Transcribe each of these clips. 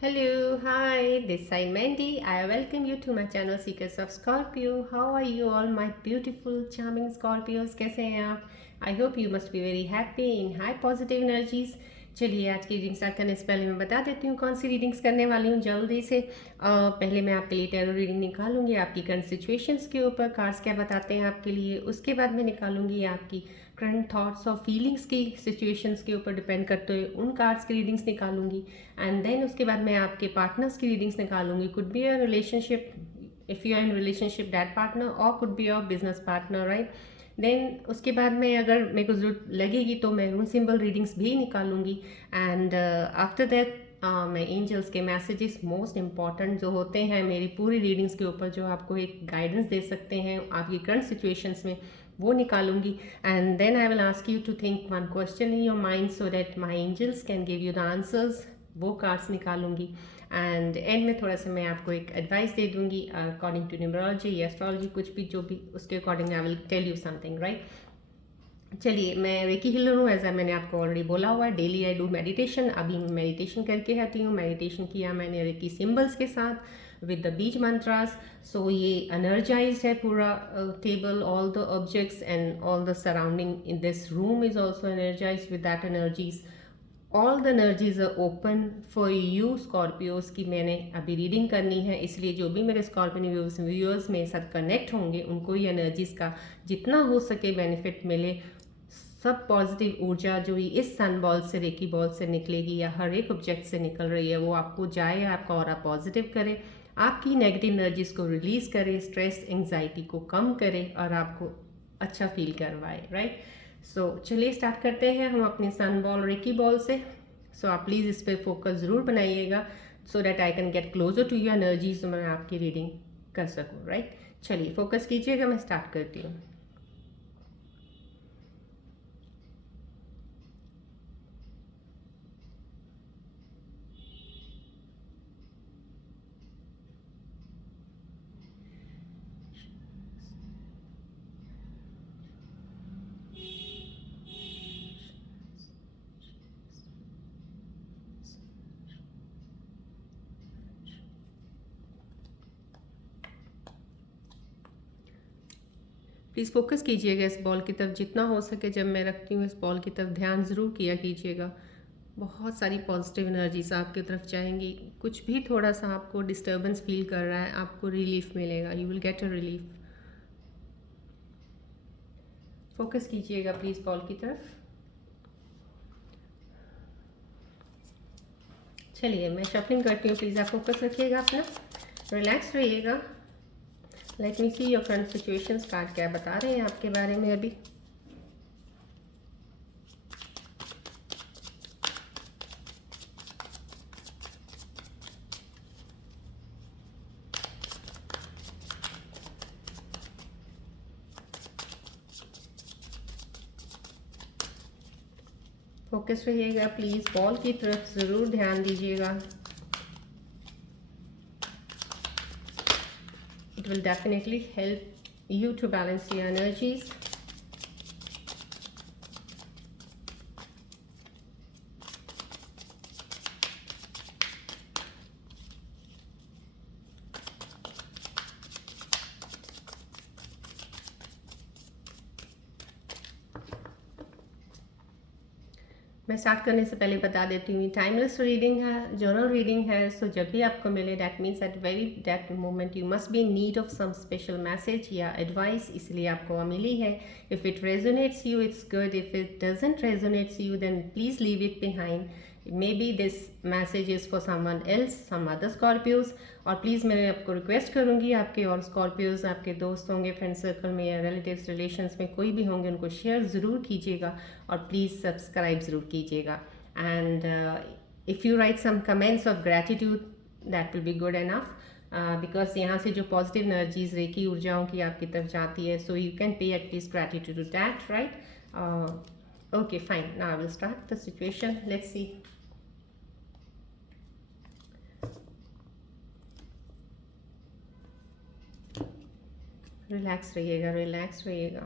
Hello, hi, this is Mandy. I welcome you to my channel Secrets of Scorpio. How are you all, my beautiful, charming Scorpios? कैसे हैं आप? I hope you must be very happy in high positive energies. चलिए आज की reading start करने से पहले मैं बता देती हूँ कौन सी रीडिंग्स करने वाली हूँ जल्दी से। पहले मैं आपके लिए टैरो रीडिंग निकालूंगी आपकी करंट सिचुएशंस के ऊपर, कार्ड्स क्या बताते हैं आपके लिए। उसके बाद मैं निकालूंगी आपकी करंट थॉट्स और फीलिंग्स की सिचुएशंस के ऊपर डिपेंड करते हुए उन कार्ड्स की रीडिंग्स निकालूंगी। एंड देन उसके बाद मैं आपके पार्टनर्स की रीडिंग्स निकालूंगी। Could be a relationship, if you are in relationship that partner, और could be your business partner, right. Then उसके बाद में अगर मेरे को ज़रूरत लगेगी तो मैं रून सिंबल रीडिंग्स भी निकालूंगी। एंड आफ्टर दैट मैं एंजल्स के मैसेजेस मोस्ट इंपॉर्टेंट जो होते हैं मेरी पूरी रीडिंग्स के ऊपर, जो आपको एक गाइडेंस दे सकते हैं आपकी करंट सिचुएशंस में, वो निकालूंगी। And then I will ask you to think one question in your mind so that my angels can give you the answers. वो कार्ड्स निकालूंगी। एंड एंड में थोड़ा सा मैं आपको एक एडवाइस दे दूंगी अकॉर्डिंग टू न्यूमरोलॉजी या एस्ट्रोलॉजी, कुछ भी जो भी उसके according I will tell you something, right. चलिए, मैं रेकी हीलर हूँ, ऐसा मैंने आपको ऑलरेडी बोला हुआ है। Daily I do meditation. अभी मैं मेडिटेशन करके आती हूँ। मेडिटेशन किया मैंने रेकी सिंबल्स के साथ विद द बीज मंत्रास। सो ये एनर्जाइज है पूरा table, all the objects and all the surrounding in this room is also energize with that energies. All the energies are open for you Scorpios की मैंने अभी reading करनी है, इसलिए जो भी मेरे स्कॉर्पियन व्यूअर्स मेरे साथ कनेक्ट होंगे उनको ये एनर्जीज का जितना हो सके बेनिफिट मिले। सब पॉजिटिव ऊर्जा जो इस सन बॉल से, रेकी बॉल से निकलेगी या हर एक ऑब्जेक्ट से निकल रही है, वो आपको जाए, आपका ऑरा पॉजिटिव करे, आपकी नेगेटिव एनर्जीज को रिलीज करे, स्ट्रेस एंग्जाइटी को कम करे और आपको अच्छा फील करवाए, राइट। सो चलिए स्टार्ट करते हैं हम अपने सन बॉल रेकी बॉल से। सो आप प्लीज़ इस पर फोकस ज़रूर बनाइएगा so that I can get closer to your energy, तो मैं आपकी रीडिंग कर सकूँ, राइट। चलिए फोकस कीजिएगा, मैं स्टार्ट करती हूँ। प्लीज़ फोकस कीजिएगा इस बॉल की तरफ जितना हो सके। जब मैं रखती हूँ इस बॉल की तरफ ध्यान ज़रूर किया कीजिएगा। बहुत सारी पॉजिटिव एनर्जीज आपकी तरफ जाएंगी। कुछ भी थोड़ा सा आपको डिस्टर्बेंस फील कर रहा है, आपको रिलीफ मिलेगा, you will get a relief. Focus कीजिएगा प्लीज़ बॉल की तरफ। चलिए मैं शफलिंग करती हूँ, प्लीज़ आप फोकस रखिएगा अपना, रिलैक्स रहिएगा। Late me see your current situations, card क्या बता रहे हैं आपके बारे में अभी। फोकस रहिएगा प्लीज़, बॉल की तरफ ज़रूर ध्यान दीजिएगा। It will definitely help you to balance your energies. मैं स्टार्ट करने से पहले बता देती हूँ, टाइमलेस रीडिंग है, जर्नल रीडिंग है। सो जब भी आपको मिले that means at very that moment you must be in need of some special message या एडवाइस, इसलिए आपको मिली है। If it resonates you it's good, if it doesn't resonates you then please leave it behind. May be this message is for someone else, some other Scorpios. और please मैं आपको request करूँगी, आपके और स्कॉर्पियोज, आपके दोस्त होंगे फ्रेंड सर्कल में या रिलेटिव्स रिलेशंस में कोई भी होंगे, उनको शेयर ज़रूर कीजिएगा और प्लीज़ सब्सक्राइब ज़रूर कीजिएगा। And if you write some comments of gratitude that will be good enough, because यहाँ से जो पॉजिटिव एनर्जीज रेकी ऊर्जाओं की आपकी तरफ जाती है, so you can pay at least gratitude to that, right. Okay fine, now I will start the situation, let's see. Relax रहिएगा, रिलैक्स रहिएगा।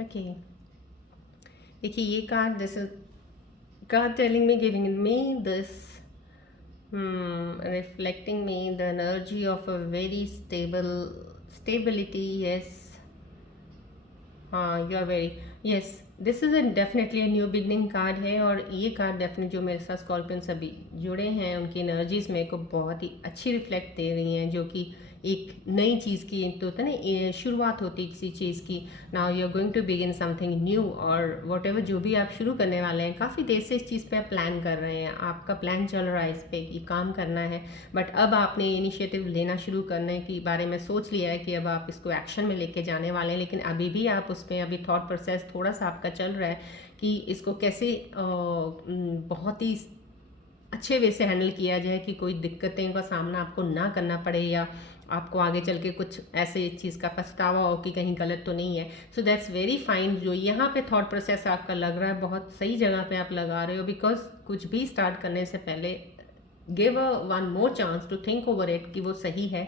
ओके, देखिए ये card, this is card telling me, giving me this, reflecting me the energy of a very stability. Yes, हाँ, you are very, yes, this is definitely new beginning card है। और ये card definite जो मेरे साथ Scorpions अभी जुड़े हैं उनकी एनर्जीज मेरे को बहुत ही अच्छी रिफ्लेक्ट दे रही हैं, जो कि एक नई चीज़ की, एक तो होता है ना शुरुआत होती है किसी चीज़ की। Now you are going to begin something new, और वट एवर जो भी आप शुरू करने वाले हैं, काफ़ी देर से इस चीज़ पे आप प्लान कर रहे हैं, आपका प्लान चल रहा है इस पे कि काम करना है, बट अब आपने इनिशिएटिव लेना शुरू करने के बारे में सोच लिया है कि अब आप इसको एक्शन में लेके जाने वाले हैं। लेकिन अभी भी आप उसमें अभी थॉट प्रोसेस थोड़ा सा आपका चल रहा है कि इसको कैसे बहुत ही अच्छे वे से हैंडल किया जाए कि कोई दिक्कतें का सामना आपको ना करना पड़े, या आपको आगे चल के कुछ ऐसे चीज़ का पछतावा हो कि कहीं गलत तो नहीं है। So that's very fine. जो यहाँ पे थॉट प्रोसेस आपका लग रहा है, बहुत सही जगह पे आप लगा रहे हो, बिकॉज कुछ भी स्टार्ट करने से पहले give a one more chance to think over it कि वो सही है।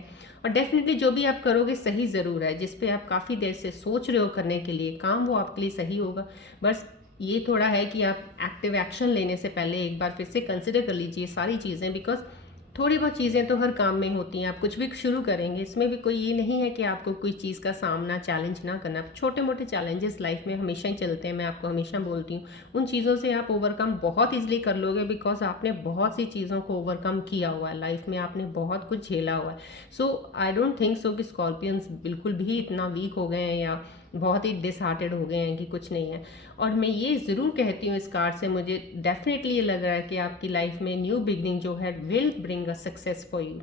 और डेफिनेटली जो भी आप करोगे सही ज़रूर है, जिस पे आप काफ़ी देर से सोच रहे हो करने के लिए काम, वो आपके लिए सही होगा। बस ये थोड़ा है कि आप एक्टिव एक्शन लेने से पहले एक बार फिर से कंसिडर कर लीजिए सारी चीज़ें, बिकॉज थोड़ी बहुत चीज़ें तो हर काम में होती हैं। आप कुछ भी शुरू करेंगे, इसमें भी कोई ये नहीं है कि आपको कोई चीज़ का सामना, चैलेंज ना करना। छोटे मोटे चैलेंजेस लाइफ में हमेशा ही चलते हैं, मैं आपको हमेशा बोलती हूँ। उन चीज़ों से आप ओवरकम बहुत ईजिली कर लोगे, बिकॉज आपने बहुत सी चीज़ों को ओवरकम किया हुआ है लाइफ में, आपने बहुत कुछ झेला हुआ है। सो आई डोंट थिंक सो कि स्कॉर्पियंस बिल्कुल भी इतना वीक हो गए हैं या बहुत ही डिसहार्टेड हो गए हैं कि कुछ नहीं है। और मैं ये ज़रूर कहती हूँ, इस कार्ड से मुझे डेफिनेटली ये लग रहा है कि आपकी लाइफ में न्यू बिगनिंग जो है will bring a success for you.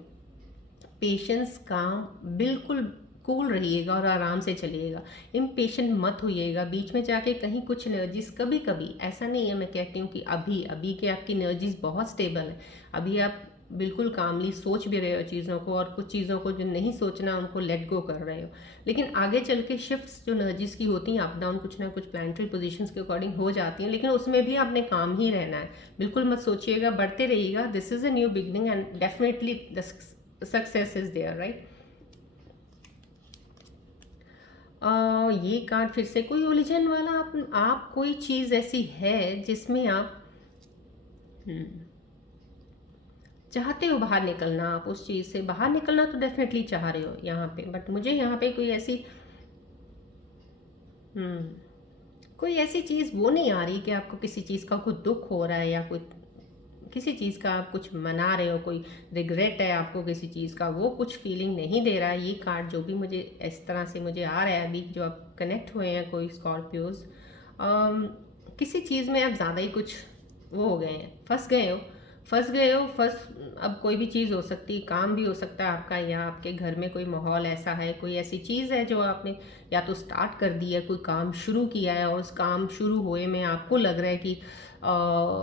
Patience, काम, बिल्कुल कूल रहिएगा और आराम से चलिएगा, इम्पेशेंट मत होइएगा। बीच में जाके कहीं कुछ एनर्जीज, कभी कभी ऐसा नहीं है, मैं कहती हूँ कि अभी अभी के आपकी एनर्जीज बहुत स्टेबल है, अभी आप बिल्कुल कामली सोच भी रहे हो चीज़ों को, और कुछ चीज़ों को जो नहीं सोचना उनको लेट गो कर रहे हो। लेकिन आगे चल के शिफ्ट्स जो एनर्जीज की होती हैं, अप डाउन, कुछ ना कुछ प्लानिटरी पोजीशंस के अकॉर्डिंग हो जाती हैं, लेकिन उसमें भी आपने काम ही रहना है। बिल्कुल मत सोचिएगा, बढ़ते रहिएगा। This is a new beginning and definitely the success is there, right. ये कार्ड फिर से कोई ओरिजिन वाला, आप कोई चीज़ ऐसी है जिसमें आप चाहते हो बाहर निकलना, आप उस चीज़ से बाहर निकलना तो डेफिनेटली चाह रहे हो यहाँ पे, बट मुझे यहाँ पे कोई ऐसी कोई ऐसी चीज़ वो नहीं आ रही कि आपको किसी चीज़ का कोई दुख हो रहा है, या कोई किसी चीज़ का आप कुछ मना रहे हो, कोई रिग्रेट है आपको किसी चीज़ का, वो कुछ फीलिंग नहीं दे रहा है। ये कार्ड जो भी मुझे इस तरह से मुझे आ रहा है अभी, जो आप कनेक्ट हुए हैं कोई स्कॉर्पियोज, किसी चीज़ में आप ज़्यादा ही कुछ वो हो गए हैं, फंस। अब कोई भी चीज़ हो सकती है, काम भी हो सकता है आपका, या आपके घर में कोई माहौल ऐसा है, कोई ऐसी चीज़ है जो आपने या तो स्टार्ट कर दी है, कोई काम शुरू किया है, और उस काम शुरू हुए में आपको लग रहा है कि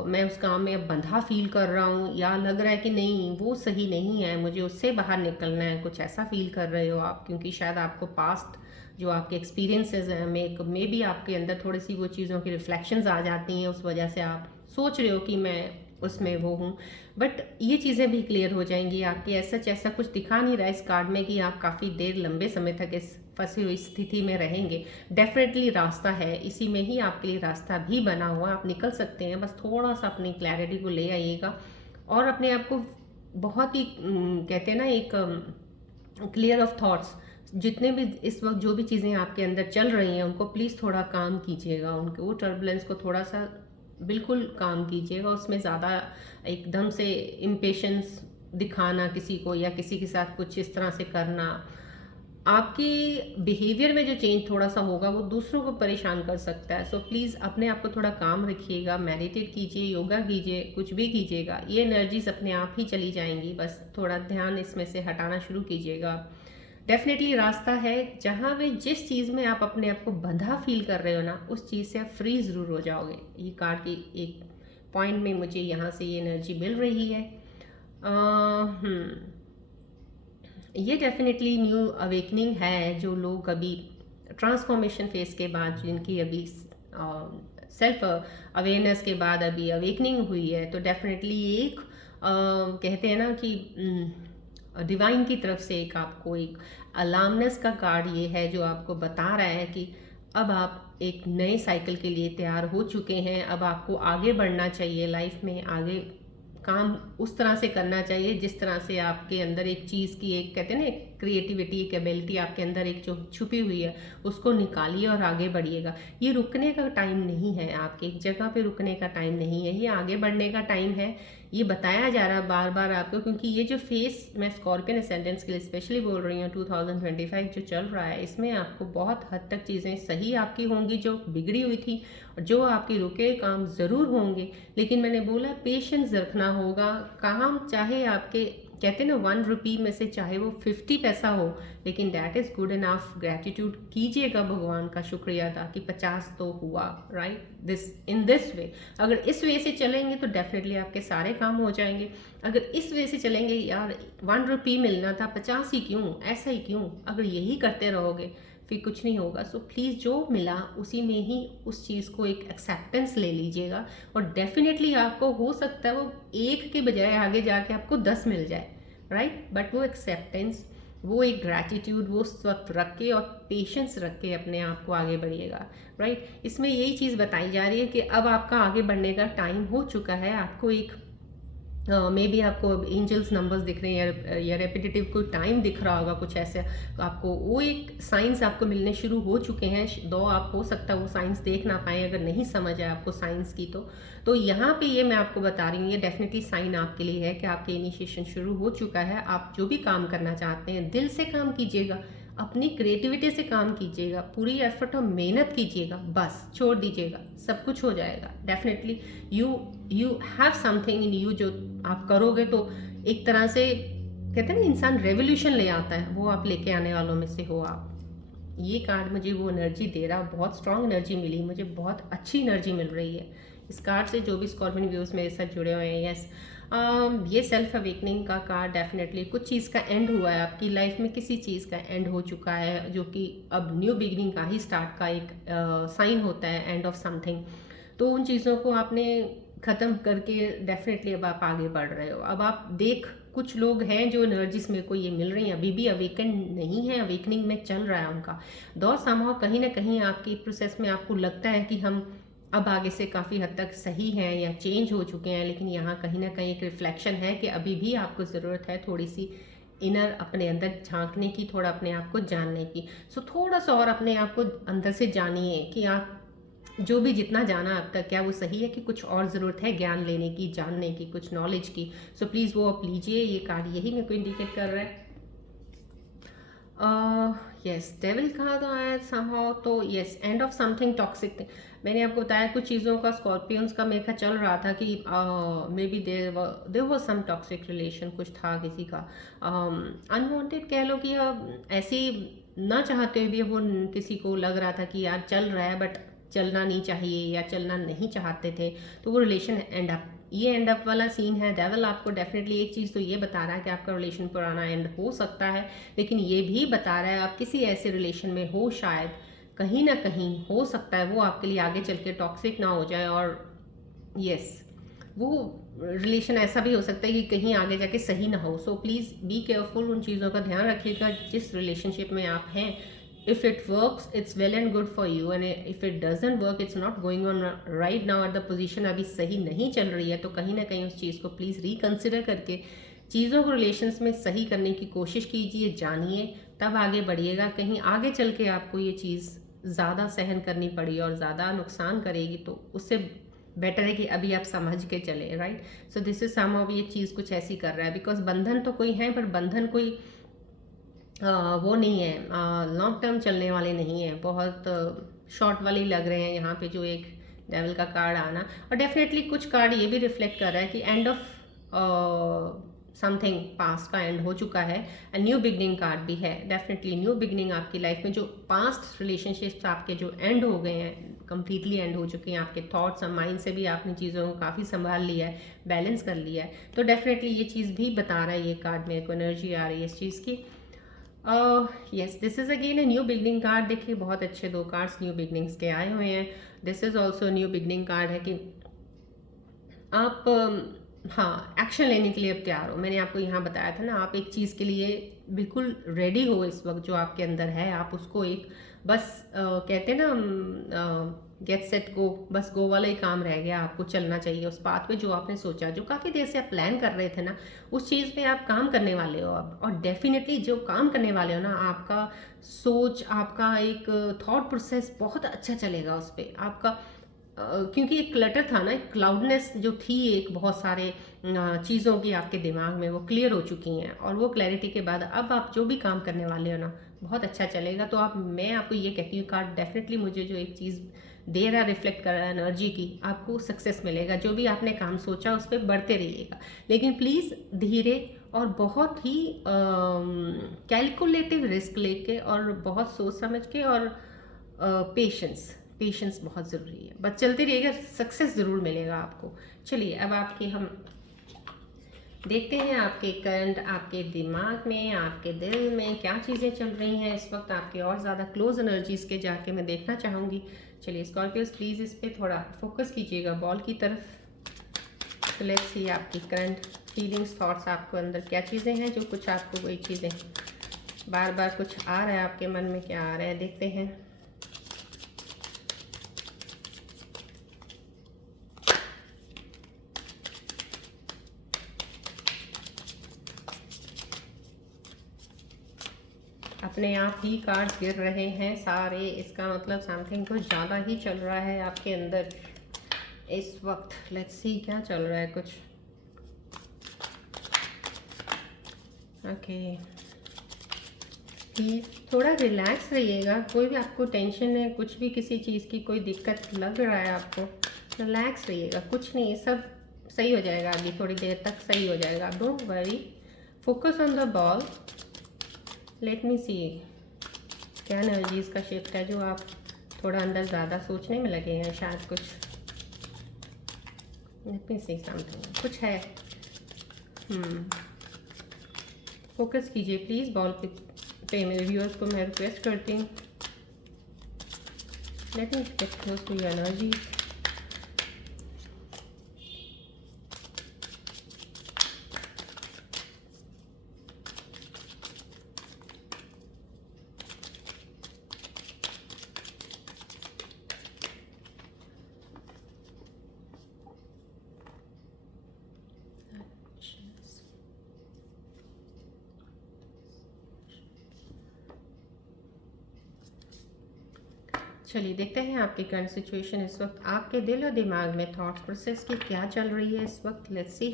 मैं उस काम में अब बंधा फील कर रहा हूँ, या लग रहा है कि नहीं वो सही नहीं है, मुझे उससे बाहर निकलना है, कुछ ऐसा फील कर रहे हो आप, क्योंकि शायद आपको पास्ट जो आपके एक्सपीरियंसेस हैं में भी आपके अंदर थोड़ी सी वो चीज़ों की रिफ्लेक्शंस आ जाती हैं, उस वजह से आप सोच रहे हो कि मैं उसमें वो हूँ। बट ये चीज़ें भी क्लियर हो जाएंगी आपकी। ऐसा कुछ दिखा नहीं रहा है इस कार्ड में कि आप काफ़ी देर लंबे समय तक इस फंसी हुई स्थिति में रहेंगे। डेफिनेटली रास्ता है, इसी में ही आपके लिए रास्ता भी बना हुआ, आप निकल सकते हैं। बस थोड़ा सा अपनी क्लैरिटी को ले आइएगा, और अपने आप को बहुत ही कहते हैं ना, एक क्लियर ऑफ थॉट्स, जितने भी इस वक्त जो भी चीज़ें आपके अंदर चल रही हैं उनको प्लीज़ थोड़ा काम कीजिएगा, उनके वो टर्बुलेंस को थोड़ा सा बिल्कुल काम कीजिएगा। उसमें ज़्यादा एकदम से इम्पेशंस दिखाना किसी को, या किसी के साथ कुछ इस तरह से करना, आपकी बिहेवियर में जो चेंज थोड़ा सा होगा वो दूसरों को परेशान कर सकता है। सो प्लीज़ अपने आप को थोड़ा काम रखिएगा, मेडिटेट कीजिए, योगा कीजिए, कुछ भी कीजिएगा, ये एनर्जीज अपने आप ही चली जाएंगी। बस थोड़ा ध्यान इसमें से हटाना शुरू कीजिएगा। डेफिनेटली रास्ता है, जहाँ भी जिस चीज़ में आप अपने आप को बंधा फील कर रहे हो ना, उस चीज़ से आप फ्री ज़रूर हो जाओगे। ये कार्ड की एक पॉइंट में मुझे यहाँ से ये एनर्जी मिल रही है। ये डेफिनेटली न्यू अवेकनिंग है, जो लोग अभी ट्रांसफॉर्मेशन फेज के बाद, जिनकी अभी सेल्फ अवेयरनेस के बाद अभी अवेकनिंग हुई है, तो डेफिनेटली एक कहते हैं ना कि डिवाइन की तरफ से एक आपको एक अलार्मनेस का कार्ड ये है, जो आपको बता रहा है कि अब आप एक नए साइकिल के लिए तैयार हो चुके हैं। अब आपको आगे बढ़ना चाहिए लाइफ में, आगे काम उस तरह से करना चाहिए जिस तरह से आपके अंदर एक चीज़ की, एक कहते हैं ना, क्रिएटिविटी, एक एबिलिटी आपके अंदर एक जो छुपी हुई है, उसको निकालिए और आगे बढ़िएगा। ये रुकने का टाइम नहीं है, आपके एक जगह पे रुकने का टाइम नहीं है, ये आगे बढ़ने का टाइम है। ये बताया जा रहा है बार बार आपको, क्योंकि ये जो फेस मैं स्कॉर्पियन असेंडेंट्स के लिए स्पेशली बोल रही हूँ, 2025 जो चल रहा है, इसमें आपको बहुत हद तक चीज़ें सही आपकी होंगी जो बिगड़ी हुई थी, जो आपके रुके काम ज़रूर होंगे। लेकिन मैंने बोला पेशेंस रखना होगा। काम चाहे आपके, कहते हैं ना, 1 रुपी में से चाहे वो 50 पैसा हो, लेकिन that is good enough. Gratitude कीजिएगा भगवान का शुक्रिया अदा कि 50 तो हुआ, right, this in this way. अगर इस वे से चलेंगे तो डेफिनेटली आपके सारे काम हो जाएंगे। अगर इस वे से चलेंगे, यार 1 रुपी मिलना था, 50 ही क्यों, ऐसा ही क्यों, अगर यही करते रहोगे फिर कुछ नहीं होगा। सो प्लीज़ जो मिला उसी में ही उस चीज़ को एक एक्सेप्टेंस ले लीजिएगा, और डेफिनेटली आपको हो सकता है वो एक के बजाय आगे जाके आपको 10 मिल जाए, राइट। बट वो एक्सेप्टेंस, वो एक ग्रैटिट्यूड, वो वक्त रख के और पेशेंस रख के अपने आप को आगे बढ़िएगा, राइट। इसमें यही चीज़ बताई जा रही है कि अब आपका आगे बढ़ने का टाइम हो चुका है। आपको एक मे बी आपको एंजल्स नंबर्स दिख रहे हैं, या रेपिटेटिव कोई टाइम दिख रहा होगा, कुछ ऐसे आपको वो एक साइंस आपको मिलने शुरू हो चुके हैं। दो आप हो सकता है वो साइंस देख ना पाए, अगर नहीं समझ आए आपको साइंस की, तो यहाँ पे ये मैं आपको बता रही हूँ, ये डेफिनेटली साइन आपके लिए है कि आपके इनिशिएशन शुरू हो चुका है। आप जो भी काम करना चाहते हैं दिल से काम कीजिएगा, अपनी क्रिएटिविटी से काम कीजिएगा, पूरी एफर्ट और मेहनत कीजिएगा, बस छोड़ दीजिएगा, सब कुछ हो जाएगा। Definitely you have something in you, जो आप करोगे तो एक तरह से कहते हैं ना, इंसान रेवोल्यूशन ले आता है, वो आप लेके आने वालों में से हो आप। ये कार्ड मुझे वो एनर्जी दे रहा, बहुत स्ट्रांग एनर्जी मिली मुझे, बहुत अच्छी एनर्जी मिल रही है इस कार्ड से। जो भी स्कॉर्पियन व्यूज मेरे साथ जुड़े हुए हैं, यस, ये सेल्फ अवेकनिंग का कार्ड, डेफिनेटली कुछ चीज़ का एंड हुआ है आपकी लाइफ में, किसी चीज़ का एंड हो चुका है, जो कि अब न्यू बिगिनिंग का ही स्टार्ट का एक साइन होता है, एंड ऑफ समथिंग। तो उन चीज़ों को आपने ख़त्म करके डेफिनेटली अब आप आगे बढ़ रहे हो। अब आप देख, कुछ लोग हैं जो एनर्जीज मेरे को ये मिल रही हैं, अभी भी अवेकन नहीं है, अवेकनिंग में चल रहा है उनका दौर। समहाउ कहीं ना कहीं आपकी प्रोसेस में आपको लगता है कि हम अब आगे से काफ़ी हद तक सही हैं या चेंज हो चुके हैं, लेकिन यहाँ कहीं ना कहीं एक रिफ्लेक्शन है कि अभी भी आपको ज़रूरत है थोड़ी सी इनर अपने अंदर झांकने की, थोड़ा अपने आप को जानने की। सो थोड़ा सा और अपने आप को अंदर से जानिए कि आप जो भी जितना जाना अब तक, क्या वो सही है कि कुछ और ज़रूरत है ज्ञान लेने की, जानने की, कुछ नॉलेज की। सो प्लीज़ वो आप लीजिए, ये कार्ड यही मेरे को इंडिकेट कर रहा है। यस, डेविल कहा तो आया समहाउ, तो yes, end of something toxic. मैंने आपको बताया कुछ चीज़ों का स्कॉर्पियंस का मेरे ख्याल चल रहा था कि maybe there was some toxic relation, कुछ था किसी का अनवांटेड, कह लो कि ऐसी ना चाहते हुए भी वो किसी को लग रहा था कि यार चल रहा है बट चलना नहीं चाहिए, या चलना नहीं चाहते थे, तो वो रिलेशन एंड अप, ये एंड अप वाला सीन है। डेविल आपको डेफिनेटली एक चीज़ तो ये बता रहा है कि आपका रिलेशन पुराना एंड हो सकता है, लेकिन ये भी बता रहा है आप किसी ऐसे रिलेशन में हो, शायद कहीं ना कहीं हो सकता है वो आपके लिए आगे चल के टॉक्सिक ना हो जाए, और यस, वो रिलेशन ऐसा भी हो सकता है कि कहीं आगे जाके सही ना हो। सो प्लीज़ बी केयरफुल, उन चीज़ों का ध्यान रखिएगा जिस रिलेशनशिप में आप हैं। if it works it's well and good for you, and if it doesn't work it's not going on right now at the position अभी सही नहीं चल रही है, तो कहीं ना कहीं उस चीज़ को प्लीज़ रिकंसिडर करके चीज़ों को रिलेशंस में सही करने की कोशिश कीजिए, जानिए, तब आगे बढ़िएगा। कहीं आगे चल के आपको ये चीज़ ज़्यादा सहन करनी पड़ी और ज़्यादा नुकसान करेगी, तो उससे बेटर है कि अभी आप समझ के चले, right. So this is somehow ये चीज़ कुछ ऐसी कर रहा है, बिकॉज बंधन तो कोई है, पर बंधन कोई वो नहीं है, लॉन्ग टर्म चलने वाले नहीं है, बहुत शॉर्ट वाले लग रहे हैं यहाँ पे जो एक डेविल का कार्ड आना। और डेफिनेटली कुछ कार्ड ये भी रिफ्लेक्ट कर रहा है कि एंड ऑफ समथिंग, पास्ट का एंड हो चुका है, एंड न्यू बिगनिंग कार्ड भी है। डेफिनेटली न्यू बिगनिंग आपकी लाइफ में, जो पास्ट रिलेशनशिप्स आपके जो एंड हो गए हैं, कंप्लीटली एंड हो चुके हैं, आपके थॉट्स और माइंड से भी आपने चीज़ों को काफ़ी संभाल लिया है, बैलेंस कर लिया है, तो डेफिनेटली ये चीज़ भी बता रहा है ये कार्ड, मेरे को एनर्जी आ रही है इस चीज़ की। Yes, this is again a new beginning card. देखिए बहुत अच्छे दो कार्ड्स न्यू बिगनिंग्स के आए हुए हैं। This is also new beginning card है कि आप हाँ, एक्शन लेने के लिए अब तैयार हो। मैंने आपको यहाँ बताया था ना, आप एक चीज़ के लिए बिल्कुल रेडी हो इस वक़्त, जो आपके अंदर है, आप उसको एक बस कहते हैं ना गेट सेट गो, बस गो वाला ही काम रह गया, आपको चलना चाहिए उस पाथ पे जो आपने सोचा, जो काफ़ी देर से आप प्लान कर रहे थे ना, उस चीज़ पे आप काम करने वाले हो अब। और डेफ़िनिटली जो काम करने वाले हो ना, आपका सोच, आपका एक थॉट प्रोसेस बहुत अच्छा चलेगा उस पे। आपका क्योंकि एक क्लटर था ना, एक क्लाउडनेस जो थी, एक बहुत सारे चीज़ों की आपके दिमाग में, वो क्लियर हो चुकी हैं। और वो क्लैरिटी के बाद अब आप जो भी काम करने वाले हो ना, बहुत अच्छा चलेगा। तो आप, मैं आपको ये कहती हूँ, कार्ड डेफिनेटली मुझे जो एक चीज़ दे रहा है, रिफ्लेक्ट कर रहा है एनर्जी की, आपको सक्सेस मिलेगा। जो भी आपने काम सोचा उस पर बढ़ते रहिएगा, लेकिन प्लीज़ धीरे और बहुत ही कैलकुलेटिव रिस्क लेके, और बहुत सोच समझ के, और पेशेंस, पेशेंस बहुत ज़रूरी है। बस चलते रहिएगा, सक्सेस ज़रूर मिलेगा आपको। चलिए अब आपके हम देखते हैं आपके करंट, आपके दिमाग में, आपके दिल में क्या चीज़ें चल रही हैं इस वक्त, आपके और ज़्यादा क्लोज एनर्जीज़ के जाके मैं देखना चाहूँगी। चलिए स्कॉर्पियोस, प्लीज़ इस पर थोड़ा फोकस कीजिएगा बॉल की तरफ। तो लेट्स सी आपकी करंट फीलिंग्स, थॉट्स, आपको अंदर क्या चीज़ें हैं, जो कुछ आपको वही चीज़ें बार बार कुछ आ रहा है आपके मन में, क्या आ रहा है, देखते हैं। अपने आप ही कार्ड्स गिर रहे हैं सारे, इसका मतलब समथिंग कुछ ज़्यादा ही चल रहा है आपके अंदर इस वक्त। लेट्स सी क्या चल रहा है कुछ। ओके, प्लीज़ थोड़ा रिलैक्स रहिएगा। कोई भी आपको टेंशन है, कुछ भी किसी चीज़ की कोई दिक्कत लग रहा है आपको, रिलैक्स रहिएगा। कुछ नहीं, सब सही हो जाएगा, अभी थोड़ी देर तक सही हो जाएगा। Don't worry, focus on the ball. Let me see क्या एनर्जीज़ का शिफ्ट है, जो आप थोड़ा अंदर ज़्यादा सोचने में लगे हैं शायद कुछ। लेट मी सी समथिंग, कुछ है। फोकस कीजिए प्लीज़ बॉल पे मेरे व्यूअर्स को मैं रिक्वेस्ट करती हूँ। Let me get close to your energy. चलिए देखते हैं आपकी करंट सिचुएशन इस वक्त, आपके दिल और दिमाग में थॉट प्रोसेस की क्या चल रही है इस वक्त। Let's see.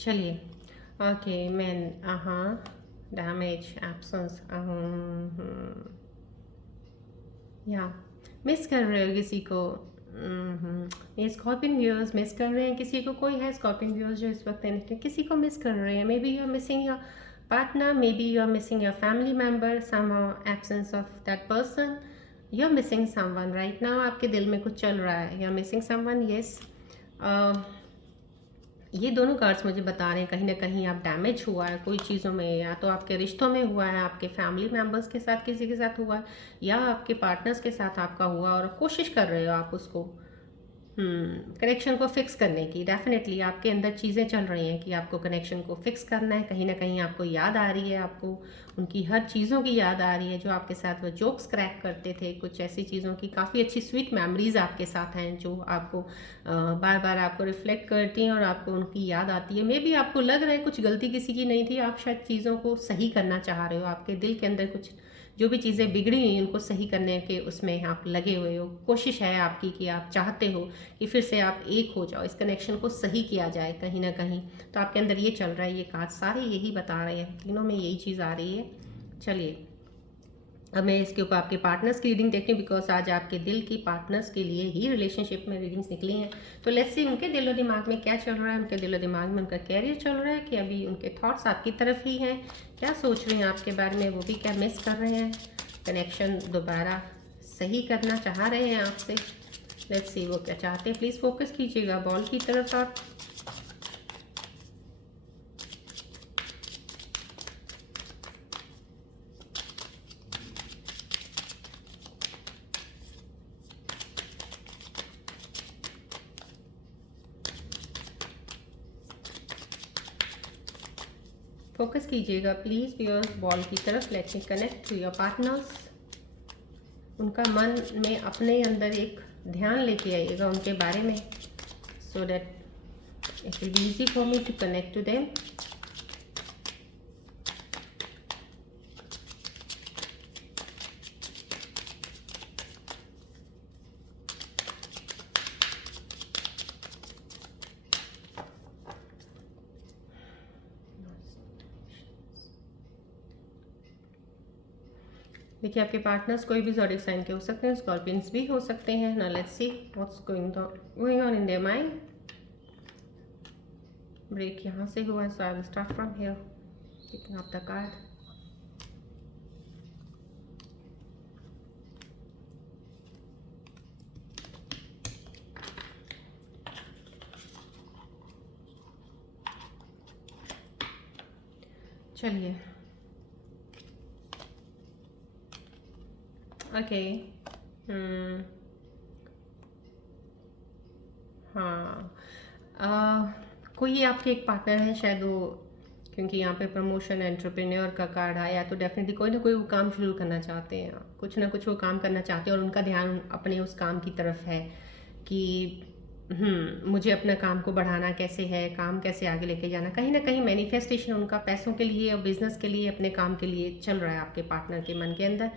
चलिए, ओके मैन, डैमेज, एब्सेंस, या मिस कर रहे हो किसी को। ये स्कॉर्पियन व्यूअर्स मिस कर रहे हैं किसी को। कोई है स्कॉर्पियन व्यूअर्स जो इस वक्त किसी को मिस कर रहे हैं। Maybe you are missing your partner, maybe you are missing your family member, some absence of that person, you are missing someone right now. आपके दिल में कुछ चल रहा है, you are missing someone, yes. ये दोनों cards मुझे बता रहे हैं कहीं ना कहीं आप डैमेज हुआ है कोई चीज़ों में, या तो आपके रिश्तों में हुआ है, आपके फैमिली मेम्बर्स के साथ किसी के साथ हुआ है, या आपके पार्टनर्स के साथ आपका हुआ, और कोशिश कर रहे हो आप उसको कनेक्शन को फिक्स करने की। डेफिनेटली आपके अंदर चीज़ें चल रही हैं कि आपको कनेक्शन को फिक्स करना है। कहीं ना कहीं आपको याद आ रही है, आपको उनकी हर चीज़ों की याद आ रही है जो आपके साथ वो जोक्स क्रैक करते थे, कुछ ऐसी चीज़ों की काफ़ी अच्छी स्वीट मेमोरीज आपके साथ हैं जो आपको बार बार आपको रिफ्लेक्ट करती हैं और आपको उनकी याद आती है। मे बी आपको लग रहा है कुछ गलती किसी की नहीं थी, आप शायद चीज़ों को सही करना चाह रहे हो। आपके दिल के अंदर कुछ जो भी चीज़ें बिगड़ी हुई उनको सही करने के उसमें आप लगे हुए हो। कोशिश है आपकी कि आप चाहते हो कि फिर से आप एक हो जाओ, इस कनेक्शन को सही किया जाए कहीं ना कहीं। तो आपके अंदर ये चल रहा है, ये कार्ड सारे यही बता रहे हैं, तीनों में यही चीज़ आ रही है। चलिए अब मैं इसके ऊपर आपके पार्टनर्स की रीडिंग देखती हूँ, बिकॉज आज आपके दिल की पार्टनर्स के लिए ही रिलेशनशिप में रीडिंग्स निकली हैं। तो लेट्स सी उनके दिलो दिमाग में क्या चल रहा है, उनके दिलो दिमाग में उनका कैरियर चल रहा है कि अभी उनके थॉट्स आपकी तरफ ही हैं, क्या सोच रहे हैं आपके बारे में, वो भी क्या मिस कर रहे हैं, कनेक्शन दोबारा सही करना चाह रहे हैं आपसे। लेट्स सी वो क्या चाहते हैं। प्लीज़ फोकस कीजिएगा बॉल की तरफ आप। फोकस कीजिएगा प्लीज़ व्यूअर्स बॉल की तरफ। Let me connect to your partners. उनका मन में अपने अंदर एक ध्यान लेके आइएगा उनके बारे में, so that it will be easy for me to connect to them. देखिए आपके पार्टनर्स कोई भी ज़ोडिएक साइन के हो सकते हैं, स्कॉर्पियंस भी हो सकते हैं। Now let's see what's going on in their mind. Break यहाँ से हुआ, so I will start from here picking up the card. चलिए ओके हाँ कोई आपके एक पार्टनर है शायद वो, क्योंकि यहाँ पे प्रमोशन एंटरप्रेन्योर का कार्ड आया, तो डेफिनेटली कोई ना कोई वो काम शुरू करना चाहते हैं, कुछ ना कुछ वो काम करना चाहते हैं और उनका ध्यान अपने उस काम की तरफ है कि मुझे अपना काम को बढ़ाना कैसे है, काम कैसे आगे लेके जाना। कहीं ना कहीं मैनिफेस्टेशन उनका पैसों के लिए और बिजनेस के लिए, अपने काम के लिए चल रहा है आपके पार्टनर के मन के अंदर।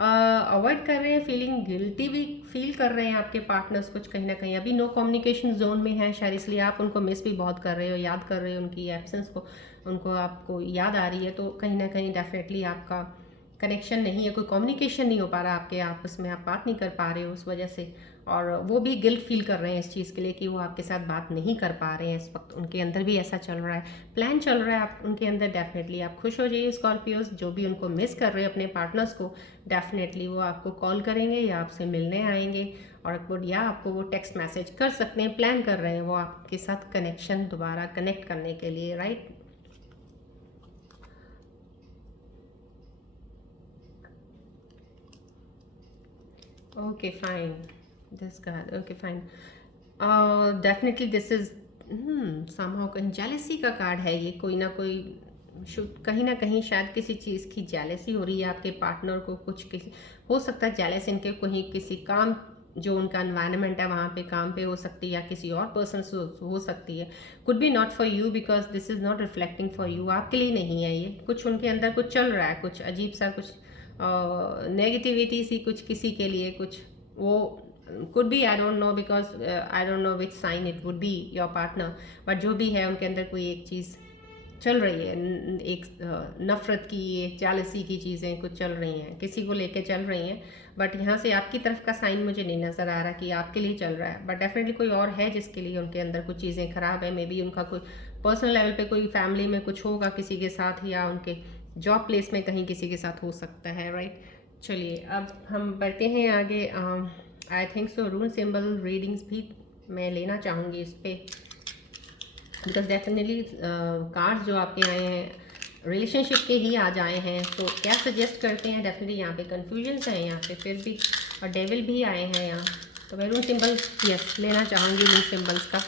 अवॉइड कर रहे हैं, फीलिंग गिल्टी भी फील कर रहे हैं आपके पार्टनर्स कुछ कहीं ना कहीं। अभी नो कम्युनिकेशन जोन में है शायद, इसलिए आप उनको मिस भी बहुत कर रहे हो, याद कर रहे हो उनकी एब्सेंस को, उनको आपको याद आ रही है। तो कहीं ना कहीं डेफिनेटली आपका कनेक्शन नहीं है, कोई कम्युनिकेशन नहीं हो पा रहा आपके आपस में, आप बात नहीं कर पा रहे हो उस वजह से। और वो भी गिल्ट फील कर रहे हैं इस चीज़ के लिए कि वो आपके साथ बात नहीं कर पा रहे हैं इस वक्त। उनके अंदर भी ऐसा चल रहा है, प्लान चल रहा है आप उनके अंदर। डेफिनेटली आप खुश हो जाइए स्कॉर्पियोज, जो भी उनको मिस कर रहे हैं अपने पार्टनर्स को, डेफिनेटली वो आपको कॉल करेंगे या आपसे मिलने आएंगे, और या आपको वो टेक्स्ट मैसेज कर सकते हैं। प्लान कर रहे हैं वो आपके साथ कनेक्शन दोबारा कनेक्ट करने के लिए, right. Okay fine, this card, okay fine. Definitely this is somehow कहीं जेलेसी का कार्ड है ये। कोई ना कोई कहीं ना कहीं शायद किसी चीज़ की जेलेसी हो रही है आपके पार्टनर को, कुछ किसी हो सकता है जेलेस इनके कहीं किसी काम, जो उनका एनवायरनमेंट है वहाँ पे काम पे हो सकती है, या किसी और पर्सन से हो सकती है। Could be not for you, because this is not reflecting for you, आपके लिए नहीं है ये। कुछ उनके अंदर कुछ चल रहा है, कुछ अजीब सा, कुछ नेगेटिविटी सी कुछ किसी के लिए, कुछ वो could be, I don't know, because I don't know which sign it would be your partner, but जो भी है उनके अंदर कोई एक चीज़ चल रही है, एक नफ़रत की, एक जालसी की चीज़ें कुछ चल रही हैं, किसी को लेके चल रही हैं। बट यहाँ से आपकी तरफ का साइन मुझे नहीं नज़र आ रहा कि आपके लिए चल रहा है, बट डेफिनेटली कोई और है जिसके लिए उनके अंदर कुछ चीज़ें ख़राब है। मे बी उनका कोई पर्सनल लेवल पे कोई फैमिली में कुछ होगा किसी के साथ, या उनके जॉब प्लेस में कहीं किसी के साथ हो सकता है, राइट। चलिए अब हम बढ़ते हैं आगे। आई think so rule symbol readings भी मैं लेना चाहूँगी इस पर, बिकॉज डेफिनेटली कार्ड्स जो आपके आए हैं रिलेशनशिप के ही आज आए हैं, तो क्या सजेस्ट करते हैं। डेफिनेटली यहाँ पे कन्फ्यूजन्स हैं यहाँ पे, फिर भी, और डेविल भी आए हैं यहाँ। तो मैं रूल सिंबल यस लेना चाहूँगी, रूल सिंबल्स का।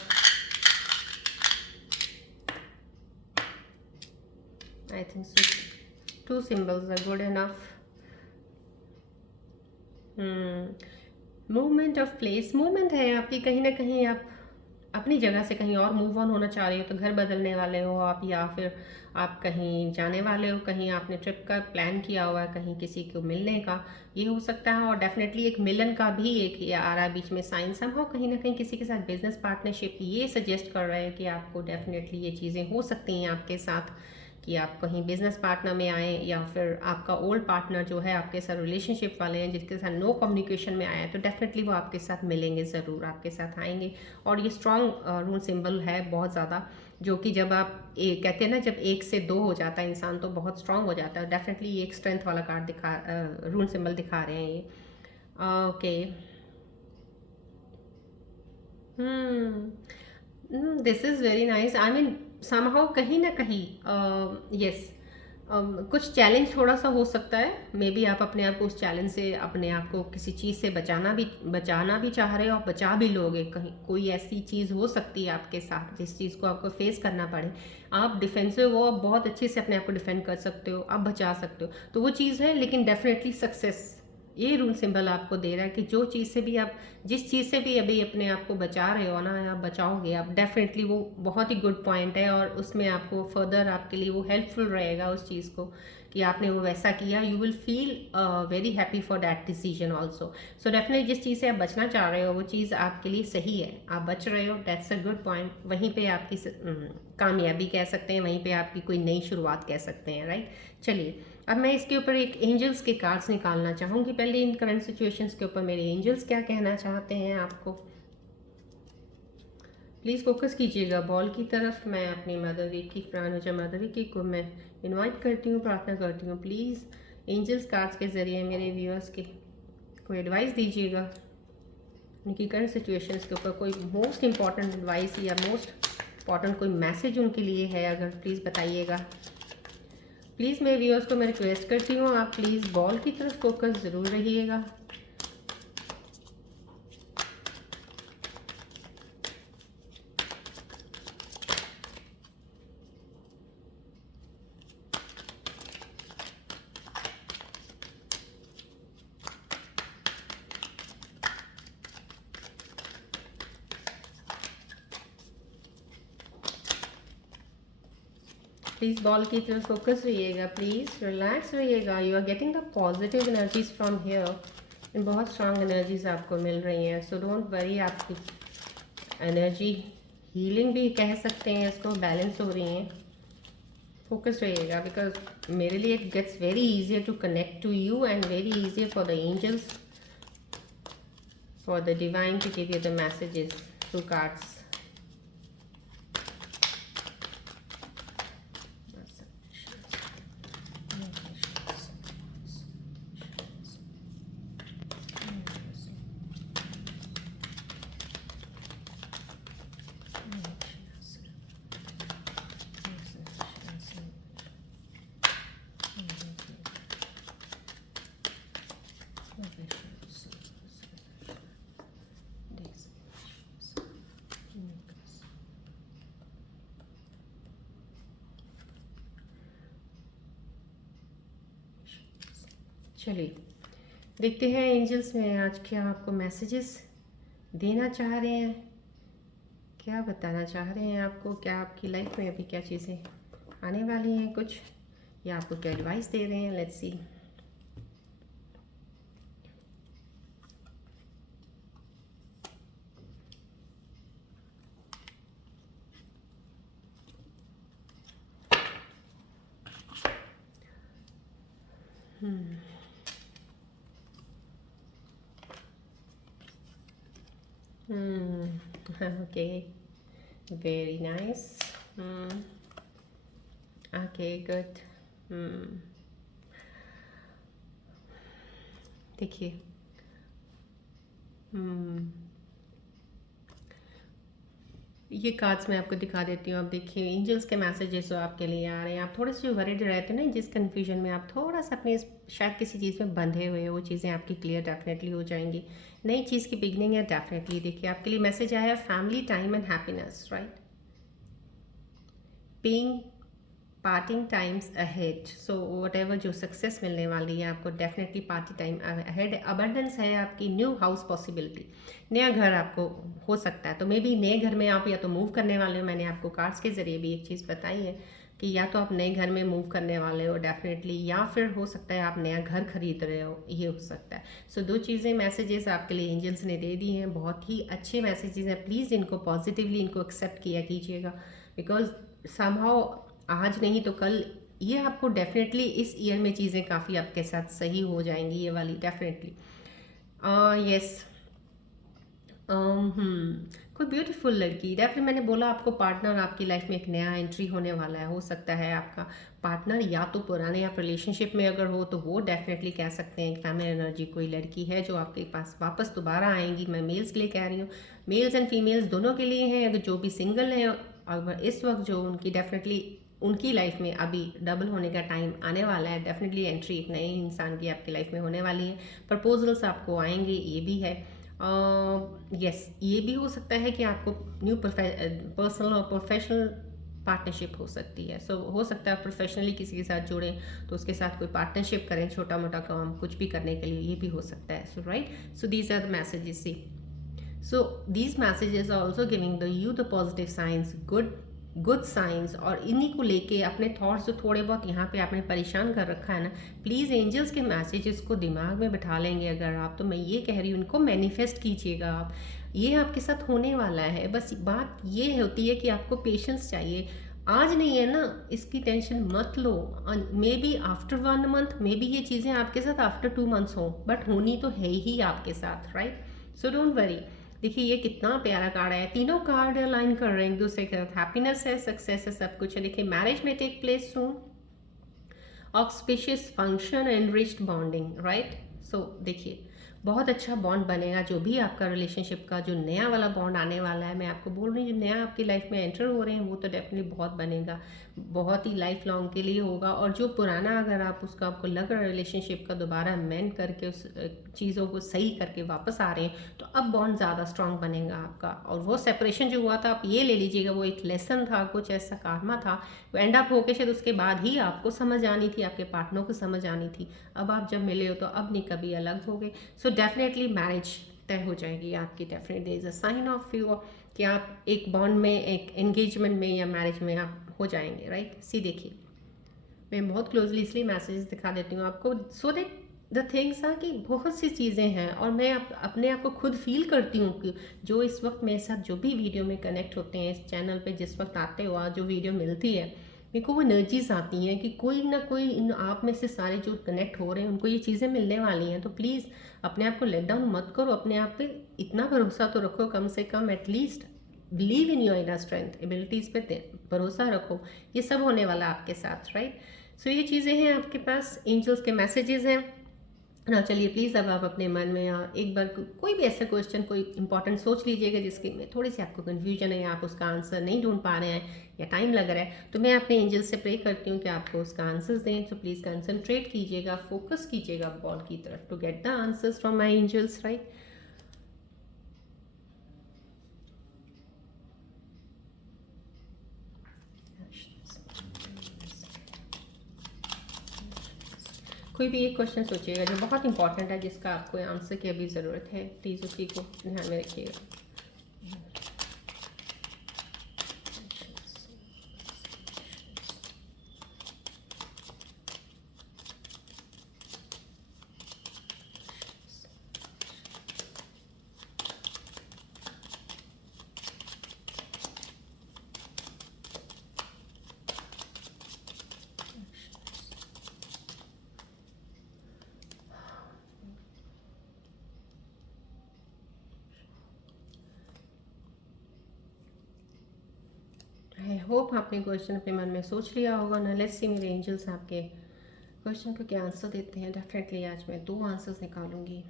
I think so 2 symbols are good enough. Movement of place, movement है आपकी, कहीं ना कहीं आप अपनी जगह से कहीं और मूव ऑन होना चाह रहे हो, तो घर बदलने वाले हो आप, या फिर आप कहीं जाने वाले हो, कहीं आपने ट्रिप का प्लान किया हुआ है, कहीं किसी को मिलने का, ये हो सकता है। और डेफिनेटली एक मिलन का भी एक ये आ रहा है बीच में साइन, समहाउ कहीं ना कहीं किसी के साथ बिजनेस पार्टनरशिप ये सजेस्ट कर रहा है कि आपको डेफिनेटली ये चीज़ें हो सकती हैं आपके साथ, कि आप कहीं बिजनेस पार्टनर में आए या फिर आपका ओल्ड पार्टनर जो है आपके साथ रिलेशनशिप वाले हैं जिसके साथ नो कम्युनिकेशन में आया है, तो डेफिनेटली वो आपके साथ मिलेंगे, ज़रूर आपके साथ आएंगे। और ये स्ट्रॉन्ग रूल सिंबल है बहुत ज़्यादा, जो कि जब आप कहते हैं ना, जब 1 से 2 हो जाता है इंसान तो बहुत स्ट्रांग हो जाता है। डेफिनेटली ये एक स्ट्रेंथ वाला कार्ड रूल सिंबल दिखा रहे हैं ये। Okay. This is very nice. I mean somehow कहीं ना कहीं यस, कुछ चैलेंज थोड़ा सा हो सकता है, मे बी आप अपने आप को उस चैलेंज से, अपने आप को किसी चीज़ से बचाना भी चाह रहे हो, आप बचा भी लोगे। कहीं कोई ऐसी चीज़ हो सकती है आपके साथ जिस चीज़ को आपको फेस करना पड़े, आप डिफेंसिव हो, आप बहुत अच्छे से अपने आप को डिफेंड कर सकते हो, आप बचा सकते हो, तो वो चीज़ है। लेकिन डेफिनेटली सक्सेस, ये रूल सिंबल आपको दे रहा है कि जो चीज़ से भी आप, जिस चीज़ से भी अभी अपने आप को बचा रहे हो ना, आप बचाओगे आप, डेफिनेटली वो बहुत ही गुड पॉइंट है। और उसमें आपको फर्दर आपके लिए वो हेल्पफुल रहेगा उस चीज़ को कि आपने वो वैसा किया। You will feel very happy for that decision also. So definitely जिस चीज़ से आप बचना चाह रहे हो वो चीज़ आपके लिए सही है, आप बच रहे हो, दैट्स अ गुड पॉइंट। वहीं पे आपकी कामयाबी कह सकते हैं, वहीं पे आपकी कोई नई शुरुआत कह सकते हैं, राइट। चलिए, अब मैं इसके ऊपर एक एंजल्स के कार्ड्स निकालना चाहूँगी। पहले इन करंट सिचुएशंस के ऊपर मेरे एंजल्स क्या कहना चाहते हैं आपको। प्लीज़ फोकस कीजिएगा बॉल की तरफ। मैं अपनी मदर की प्राणुजा मदर की को मैं इनवाइट करती हूँ, प्रार्थना करती हूँ, प्लीज़ एंजल्स कार्ड्स के ज़रिए मेरे व्यूअर्स के कोई एडवाइस दीजिएगा उनकी करंट सिचुएशंस के ऊपर। कोई मोस्ट इम्पॉर्टेंट एडवाइस या मोस्ट इम्पॉर्टेंट कोई मैसेज उनके लिए है, अगर प्लीज़ बताइएगा। प्लीज़ मेरे व्यूअर्स को मैं रिक्वेस्ट करती हूँ, आप प्लीज़ बॉल की तरफ फोकस ज़रूर रहिएगा। प्लीज़ बॉल की तरफ फोकस रहिएगा, प्लीज़ रिलैक्स रहिएगा। You are getting the positive energies from here, बहुत स्ट्रांग एनर्जीज आपको मिल रही हैं। सो डोंट वरी, आपकी एनर्जी हीलिंग भी कह सकते हैं इसको, बैलेंस हो रही हैं। फोकस रहिएगा, बिकॉज मेरे लिए it gets very easier to connect to you and very easier for the angels, for the divine to give you the messages through cards. चलिए देखते हैं एंजल्स में आज क्या आपको मैसेजेस देना चाह रहे हैं, क्या बताना चाह रहे हैं आपको, क्या आपकी लाइफ में अभी क्या चीज़ें आने वाली हैं कुछ, या आपको क्या एडवाइस दे रहे हैं। Let's see. Okay, very nice. Okay, good. देखिए, ये कार्ड्स मैं आपको दिखा देती हूँ। आप देखिए, एंजल्स के मैसेजेस जो आपके लिए आ रहे हैं, आप थोड़े से जो वरीड रहते हैं ना, जिस कन्फ्यूजन में आप थोड़ा सा अपने शायद किसी चीज़ में बंधे हुए हो, वो चीज़ें आपकी क्लियर डेफिनेटली हो जाएंगी। नई चीज़ की बिगनिंग है डेफिनेटली। देखिए, आपके लिए मैसेज आया है family time and happiness, right. Paying parting times ahead, so whatever जो सक्सेस मिलने वाली है आपको, definitely party time ahead. Abundance है आपकी, न्यू हाउस पॉसिबिलिटी, नया घर आपको हो सकता है। तो मे बी नए घर में आप या तो मूव करने वाले हो, मैंने आपको कार्ड्स के ज़रिए भी एक चीज़ बताई है कि या तो आप नए घर में मूव करने वाले हो डेफिनेटली, या फिर हो सकता है आप नया घर खरीद रहे हो, ये हो सकता है। सो दो चीज़ें मैसेजेस आपके लिए एंजल्स ने दे दी हैं, बहुत ही अच्छे मैसेजेस हैं। प्लीज़ इनको पॉजिटिवली इनको एक्सेप्ट किया कीजिएगा, बिकॉज समहाउ आज नहीं तो कल ये आपको डेफिनेटली इस ईयर में चीज़ें काफ़ी आपके साथ सही हो जाएंगी, ये वाली डेफिनेटली। यस। कोई ब्यूटीफुल लड़की, डेफिनेटली मैंने बोला आपको पार्टनर आपकी लाइफ में एक नया एंट्री होने वाला है। हो सकता है आपका पार्टनर या तो पुराने आप रिलेशनशिप में अगर हो तो वो डेफिनेटली कह सकते हैं फैमिली एनर्जी कोई लड़की है जो आपके पास वापस दोबारा आएंगी। मैं मेल्स के लिए कह रही हूँ, मेल्स एंड फीमेल्स दोनों के लिए हैं। अगर जो भी सिंगल हैं, अगर इस वक्त जो उनकी डेफिनेटली उनकी लाइफ में अभी डबल होने का टाइम आने वाला है, डेफिनेटली एंट्री एक नए इंसान की आपकी लाइफ में होने वाली है। प्रपोजल्स आपको आएंगे, ये भी है। यस, ये भी हो सकता है कि आपको न्यू पर्सनल और प्रोफेशनल पार्टनरशिप हो सकती है। सो हो सकता है प्रोफेशनली किसी के साथ जुड़ें तो उसके साथ कोई पार्टनरशिप करें, छोटा मोटा काम कुछ भी करने के लिए, ये भी हो सकता है। So right, so these are the messages. See, so these messages are also giving you the positive signs, good science. और इन्हीं को लेके अपने थॉट्स जो थोड़े बहुत यहाँ पे आपने परेशान कर रखा है ना, प्लीज़ एंजल्स के मैसेजेस को दिमाग में बिठा लेंगे अगर आप, तो मैं ये कह रही हूँ उनको मैनिफेस्ट कीजिएगा आप। ये आपके साथ होने वाला है। बस बात ये होती है कि आपको पेशेंस चाहिए। आज नहीं है ना, इसकी टेंशन मत लो। Maybe after 1 month, maybe ये चीज़ें आपके साथ आफ्टर 2 मंथ्स हो, बट होनी तो है ही आपके साथ, राइट। So don't worry. देखिए ये कितना प्यारा कार्ड है, तीनों कार्ड अलाइन कर रहे हैं एक दूसरे के साथ। हैप्पीनेस है, सक्सेस है, सब कुछ है। देखिए मैरिज में टेक प्लेस सून, ऑक्सपिशियस फंक्शन, एनरिच्ड बॉन्डिंग, राइट। सो देखिए बहुत अच्छा बॉन्ड बनेगा। जो भी आपका रिलेशनशिप का जो नया वाला बॉन्ड आने वाला है, मैं आपको बोल रही हूँ, जो नया आपकी लाइफ में एंटर हो रहे हैं वो तो डेफिनेटली बहुत बनेगा, बहुत ही लाइफ लॉन्ग के लिए होगा। और जो पुराना अगर आप उसका आपको लग रहा है रिलेशनशिप का दोबारा मेंड करके उस चीज़ों को सही करके वापस आ रहे हैं, तो अब बॉन्ड ज़्यादा स्ट्रांग बनेगा आपका। और वो सेपरेशन जो हुआ था, आप ये ले लीजिएगा वो एक लेसन था, कुछ ऐसा कारमा था, वो एंड अप होके शायद उसके बाद ही आपको समझ आनी थी, आपके पार्टनर को समझ आनी थी। अब आप जब मिले हो तो अब नहीं कभी अलग हो गए। सो डेफिनेटली मैरिज तय हो जाएगी आपकी। Definitely there is a sign of you कि आप एक बॉन्ड में, एक एंगेजमेंट में या मैरिज में आप हो जाएंगे, राइट। सी देखिए मैं बहुत क्लोजली इसलिए मैसेजेस दिखा देती हूँ आपको, so that the things are कि बहुत सी चीज़ें हैं और मैं अपने आप को खुद फील करती हूँ कि जो इस वक्त मेरे साथ जो भी वीडियो में कनेक्ट होते हैं इस चैनल पे, जिस वक्त आते हो जो वीडियो मिलती है, मेरे को वो एनर्जीज आती हैं कि कोई ना कोई इन आप में से सारे जो कनेक्ट हो रहे हैं उनको ये चीज़ें मिलने वाली हैं। तो प्लीज़ अपने आप को लेट डाउन मत करो, अपने आप पे इतना भरोसा तो रखो, कम से कम at least believe in your inner strength, abilities पे भरोसा रखो। ये सब होने वाला आपके साथ, राइट। सो ये चीज़ें हैं आपके पास, एंजल्स के मैसेजेस हैं ना। चलिए प्लीज़ अब आप अपने मन में एक बार कोई भी ऐसा क्वेश्चन कोई इंपॉर्टेंट सोच लीजिएगा जिसके में थोड़ी सी आपको कन्फ्यूजन है, आप उसका आंसर नहीं ढूंढ पा रहे हैं या टाइम लग रहा है, तो मैं अपने एंजल्स से प्रे करती हूँ कि आपको उसका आंसर्स दें। सो प्लीज़ कंसंट्रेट कीजिएगा, फोकस कीजिएगा गॉड की तरफ to get the answers from my angels, right. कोई भी एक क्वेश्चन सोचिएगा जो बहुत इंपॉर्टेंट है, जिसका आपको आंसर की अभी ज़रूरत है, प्लीज़ उसी को ध्यान में रखिएगा। आई होप आपने क्वेश्चन अपने मन में सोच लिया होगा ना। लेट्स सी मेरे एंजल्स आपके क्वेश्चन को क्या आंसर देते हैं। डेफिनेटली आज मैं 2 आंसर्स निकालूंगी,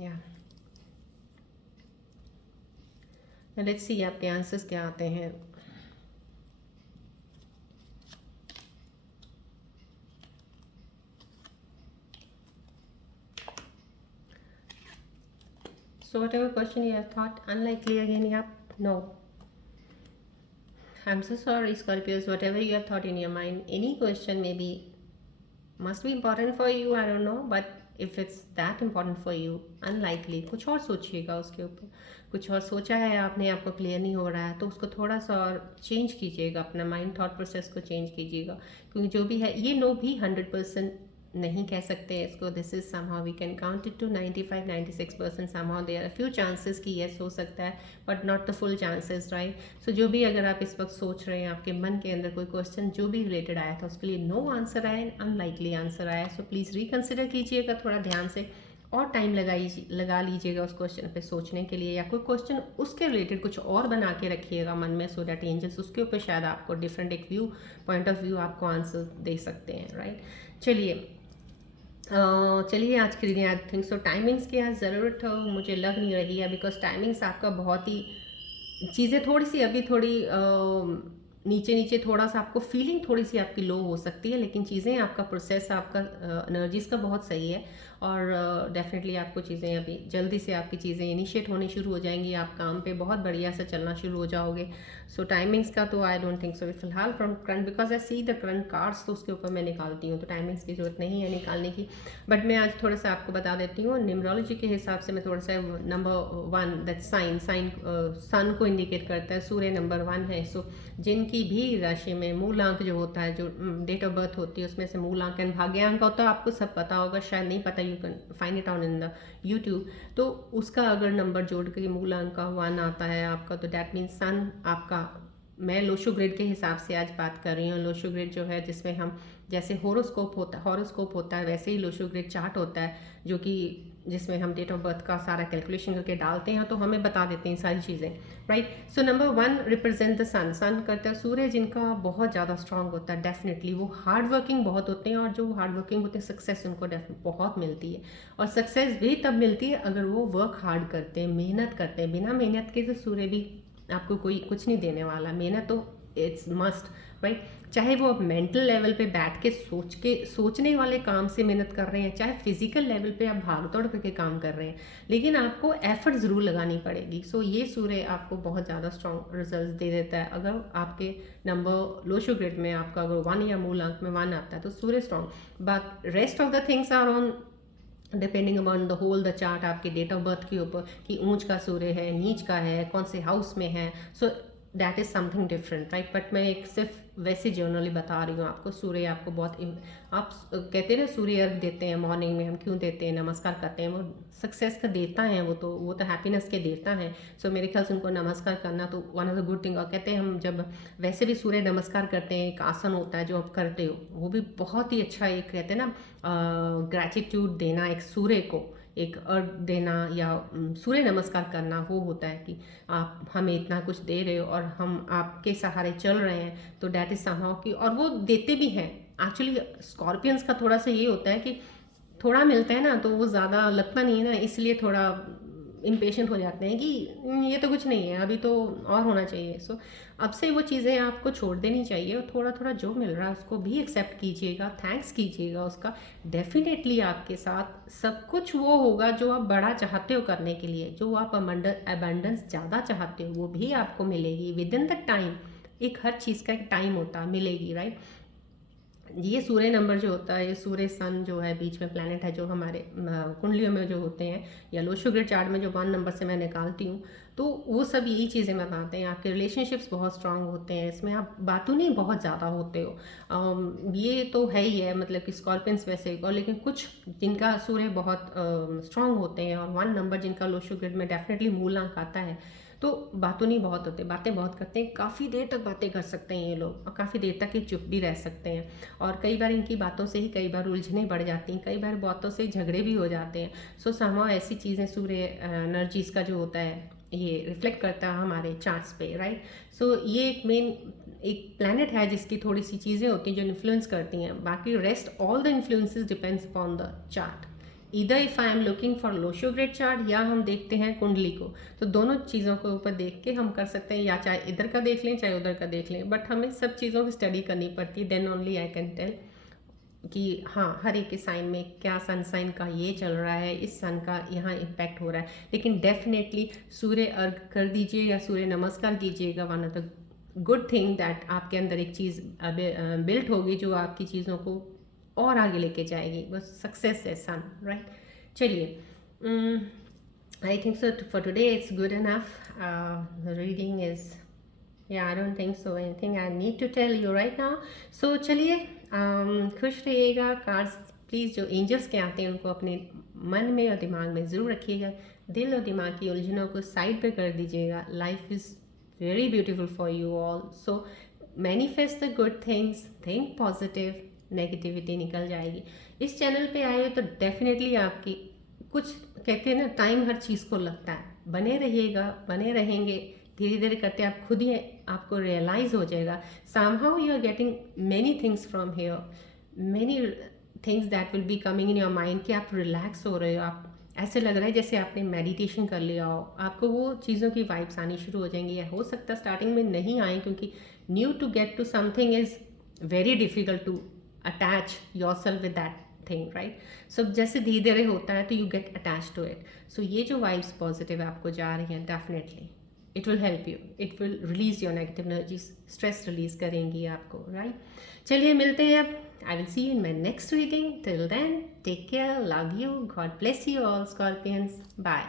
या लेट्स सी आपके आंसर्स क्या आते हैं। So whatever question you have thought unlikely again, yep, no. I'm so sorry, Scorpios. Whatever you have thought in your mind, any question maybe must be important for you, I don't know, but if it's that important for you, unlikely, कुछ और सोचिएगा उसके ऊपर। कुछ और सोचा है आपने, आपको क्लियर नहीं हो रहा है, तो उसको थोड़ा सा और चेंज कीजिएगा, अपना माइंड थॉट प्रोसेस को चेंज कीजिएगा। क्योंकि जो भी है ये नो भी 100% नहीं कह सकते इसको, this is somehow we can count it to 95-96%, somehow there are few chances कि यस हो सकता है, but not the full chances, right. So जो भी अगर आप इस वक्त सोच रहे हैं, आपके मन के अंदर कोई क्वेश्चन जो भी रिलेटेड आया था उसके लिए नो आंसर आया, अनलाइकली आंसर आया, सो प्लीज़ रिकन्सिडर कीजिएगा थोड़ा ध्यान से, और टाइम लगा लीजिएगा उस क्वेश्चन पे सोचने के लिए, या कोई क्वेश्चन उसके रिलेटेड कुछ और बना के रखिएगा मन में, सो दैट एंजल्स उसके ऊपर शायद आपको डिफरेंट एक पॉइंट ऑफ व्यू आपको आंसर दे सकते हैं, राइट। चलिए आज की रीडिंग, आई थिंक सो टाइमिंग्स की आज ज़रूरत मुझे लग नहीं रही है, बिकॉज टाइमिंग्स आपका बहुत ही, चीज़ें थोड़ी सी अभी थोड़ी नीचे नीचे थोड़ा सा आपको फीलिंग थोड़ी सी आपकी लो हो सकती है, लेकिन चीज़ें आपका प्रोसेस आपका एनर्जीज़ का बहुत सही है, और डेफिनेटली आपको चीज़ें अभी जल्दी से आपकी चीज़ें इनिशिएट होनी शुरू हो जाएंगी, आप काम पे बहुत बढ़िया से चलना शुरू हो जाओगे। सो टाइमिंग्स का तो आई डोंट थिंक सो फिलहाल from current, because I see the current cards, तो उसके ऊपर मैं निकालती हूँ, तो टाइमिंग्स की जरूरत नहीं है निकालने की। बट मैं आज थोड़ा सा आपको बता देती हूँ न्यूमरोलॉजी के हिसाब से, मैं थोड़ा सा नंबर 1 दैट साइन सन को इंडिकेट करता है, सूर्य नंबर 1 है। सो जिनकी भी राशि में मूलांक जो होता है, जो डेट ऑफ बर्थ होती है उसमें से मूलांक एंड भाग्यांक होता है, आपको सब पता होगा, शायद नहीं पता, you can find it on in the YouTube. तो उसका अगर नंबर जोड़ के मूलांक का 1 आता है आपका, तो डैट मीन्स सन आपका, मैं लोशो ग्रिड के हिसाब से आज बात कर रही हूँ। लोशो ग्रिड जो है जिसमें हम जैसे हॉरोस्कोप होता है वैसे ही लोशो ग्रिड चार्ट होता है, जो कि जिसमें हम डेट ऑफ बर्थ का सारा कैलकुलेशन करके डालते हैं, तो हमें बता देते हैं सारी चीज़ें, right. So number 1 represent the sun, sun करता है सूर्य, जिनका बहुत ज़्यादा स्ट्रांग होता है, डेफिनेटली वो हार्ड वर्किंग बहुत होते हैं, और जो हार्ड वर्किंग होते हैं सक्सेस उनको बहुत मिलती है, और सक्सेस भी तब मिलती है अगर वो वर्क हार्ड करते हैं, मेहनत करते हैं। बिना मेहनत के तो सूर्य भी आपको कोई कुछ नहीं देने वाला, मेहनत तो इट्स मस्ट, राइट। चाहे वो आप मेंटल लेवल पे बैठ के सोचने वाले काम से मेहनत कर रहे हैं, चाहे फिजिकल लेवल पे आप भाग दौड़ करके काम कर रहे हैं, लेकिन आपको एफर्ट ज़रूर लगानी पड़ेगी। सो ये सूर्य आपको बहुत ज़्यादा स्ट्रॉन्ग रिजल्ट दे देता है। अगर आपके नंबर लोशो ग्रिड में आपका अगर 1 या मूलांक में 1 आता है तो सूर्य strong, but rest of the things are on depending upon the whole the chart, आपके डेट ऑफ बर्थ के ऊपर कि ऊंच का सूर्य है, नीच का है, कौन से हाउस में है, so that is something different, right. But मैं एक सिर्फ वैसे जनरली बता रही हूँ आपको, सूर्य आपको बहुत, आप कहते हैं ना सूर्य अर्घ देते हैं मॉर्निंग में, हम क्यों देते हैं, नमस्कार करते हैं, वो सक्सेस का देवता है, वो तो हैप्पीनेस के देवता हैं। सो मेरे ख्याल से उनको नमस्कार करना तो one of the good thing. और कहते हैं हम जब वैसे भी सूर्य नमस्कार करते हैं, एक आसन होता है जो आप करते हो, वो भी बहुत ही अच्छा, एक कहते हैं ना ग्रैटिट्यूड देना एक सूर्य को, एक अर्घ देना या सूर्य नमस्कार करना, वो होता है कि आप हमें इतना कुछ दे रहे हो और हम आपके सहारे चल रहे हैं, तो डैट इज समहाउ की, और वो देते भी हैं। एक्चुअली स्कॉर्पियंस का थोड़ा सा ये होता है कि थोड़ा मिलता है ना तो वो ज़्यादा लगता नहीं है ना, इसलिए थोड़ा इम्पेशेंट हो जाते हैं कि ये तो कुछ नहीं है, अभी तो और होना चाहिए। सो अब से वो चीज़ें आपको छोड़ देनी चाहिए, और थोड़ा थोड़ा जो मिल रहा है उसको भी एक्सेप्ट कीजिएगा, थैंक्स कीजिएगा उसका। डेफिनेटली आपके साथ सब कुछ वो होगा जो आप बड़ा चाहते हो करने के लिए, जो आप अबंडेंस ज़्यादा चाहते हो वो भी आपको मिलेगी विद इन द टाइम। एक हर चीज़ का एक टाइम होता है, मिलेगी, राइट। ये सूर्य नंबर जो होता है, ये सूर्य सन जो है बीच में प्लैनेट है, जो हमारे कुंडलियों में जो होते हैं, या लोशो ग्रिड चार्ट में जो 1 नंबर से मैं निकालती हूँ, तो वो सब यही चीज़ें बताते हैं। आपके रिलेशनशिप्स बहुत स्ट्रांग होते हैं, इसमें आप बातों नहीं बहुत ज़्यादा होते हो, ये तो है ही है, मतलब कि स्कॉर्पियंस वैसे, और लेकिन कुछ जिनका सूर्य बहुत स्ट्रांग होते हैं, और 1 नंबर जिनका लोशो ग्रिड में डेफिनेटली मूलांक आता है, तो बातों नहीं बहुत होते, बातें बहुत करते हैं, काफ़ी देर तक बातें कर सकते हैं ये लोग, और काफ़ी देर तक ये चुप भी रह सकते हैं, और कई बार इनकी बातों से ही कई बार उलझने बढ़ जाती हैं, कई बार बातों से झगड़े भी हो जाते हैं। सो समहाउ ऐसी चीज़ें सूर्य एनर्जीज़ का जो होता है ये रिफ्लेक्ट करता है हमारे चार्ट्स पे, राइट। सो ये एक मेन एक प्लैनेट है जिसकी थोड़ी सी चीज़ें होती हैं जो इन्फ्लुएंस करती हैं, बाकी rest all the influences depends upon the chart. इधर if I am looking for Lo Shu grid chart, या हम देखते हैं कुंडली को, तो दोनों चीज़ों के ऊपर देख के हम कर सकते हैं, या चाहे इधर का देख लें चाहे उधर का देख लें, बट हमें सब चीज़ों की स्टडी करनी पड़ती है, then only I can tell कि हाँ हर एक के साइन में क्या सन साइन का ये चल रहा है, इस सन का यहाँ इम्पैक्ट हो रहा है। लेकिन डेफिनेटली सूर्य अर्घ कर दीजिए या सूर्य नमस्कार कीजिएगा, one of the good thing that आपके अंदर एक चीज़ बिल्ट होगी जो आपकी चीज़ों को और आगे लेके जाएगी, बस सक्सेस है सन, राइट। चलिए, I think so for today it's good enough, reading is, yeah I don't think so anything I need to tell you right now. So चलिए, खुश रहिएगा, कार्ड्स प्लीज़ जो एंजल्स के आते हैं उनको अपने मन में और दिमाग में ज़रूर रखिएगा। दिल और दिमाग की उलझनों को साइड पे कर दीजिएगा। Life is very beautiful for you all. So manifest the good things, think positive, negativity निकल जाएगी। इस चैनल पे आए हो तो डेफिनेटली आपकी कुछ कहते हैं ना, टाइम हर चीज़ को लगता है। बने रहिएगा, बने रहेंगे, धीरे धीरे करते आप खुद ही आपको रियलाइज हो जाएगा। Somehow you are getting many things from here, many things that will be coming in your mind कि आप रिलैक्स हो रहे हो। आप ऐसे लग रहा है जैसे आपने मेडिटेशन कर लिया हो। आपको वो चीज़ों की वाइब्स आनी शुरू हो जाएंगी। या हो सकता है स्टार्टिंग में नहीं आए, क्योंकि new to get to something is very difficult to attach your self with that thing, right. So जैसे धीरे धीरे होता है तो you get attach to it. So ये जो वाइब्स पॉजिटिव आपको जा रही हैं, definitely it will help you, it will release your negative energy, stress release करेंगी आपको, राइट। चलिए मिलते हैं अब। I will see you in my next reading. Till then take care, love you, God bless you all Scorpions, bye.